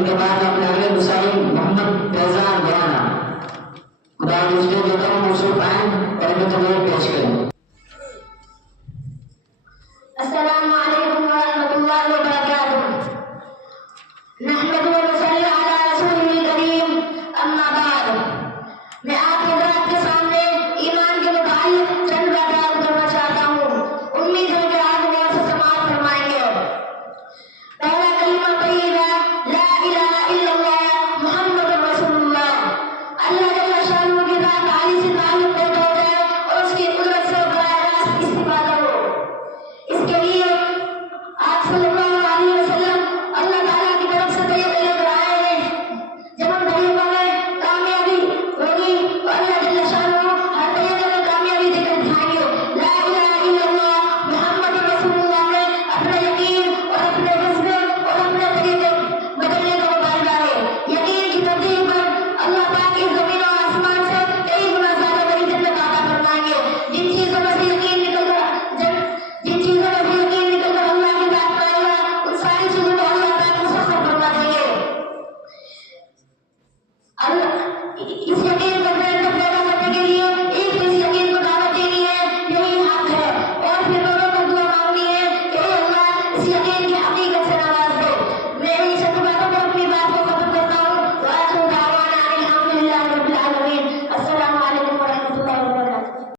ان کے بعد اپنے اگلے مسائل محمد فیضان گرانا خدا مجھے جو کم موصول آئیں اور انہیں تمہیں پیش کریں. السلام علیکم ورحمۃ اللہ وبرکاتہ. نحمد ونصلی علی رسولہ الکریم. اما بعد، میں آپ حضرات کے سامنے ایمان کے متعلق چند باتیں کرنا چاہتا ہوں. امید ہے کہ آپ غور سے سماعت فرمائیں گے. پہلا کلمہ طیبہ لا الہ الا اللہ محمد رسول اللہ. اللہ جل شانہ کی ذات عالی سے تعلق پیدا ہو جائے اور اس کی قدرت سے براہ راست استفادہ ہو. اس کے لیے آپ صلی اللہ علیہ وسلم اللہ تعالیٰ کی طرف سے طریقے لے کر آئے ہیں. جب ہم طریقوں میں کامیابی ہوگی تو اللہ جل شانہ ہر طریقے میں کامیابی دے کر دکھائیں گے. لا الہ الا اللہ محمد رسول اللہ میں اپنا یقین اور اپنے جذبے اور اپنے طریقے بدلنے کا مطالبہ ہے. یقین کی تبدیل پر اللہ پاک اس زمین و آسمان سے کئی گنا زیادہ بڑی جنت عطا فرمائیں گے. جن چیزوں میں سے یقین نکل کر جن چیزوں میں سے یقین نکل کر اللہ کی بات پائے گا ان ساری چیزوں کو اللہ پاک مسخر فرما دیں گے. اس یقین کو پیدا کرنے کے لیے ایک اس یقین کو دعوت دینی ہے، یہی حق ہے. اور پھر دونوں کو دعا مانگنی ہے کہ اے اللہ اس یقین کی حقیقت سے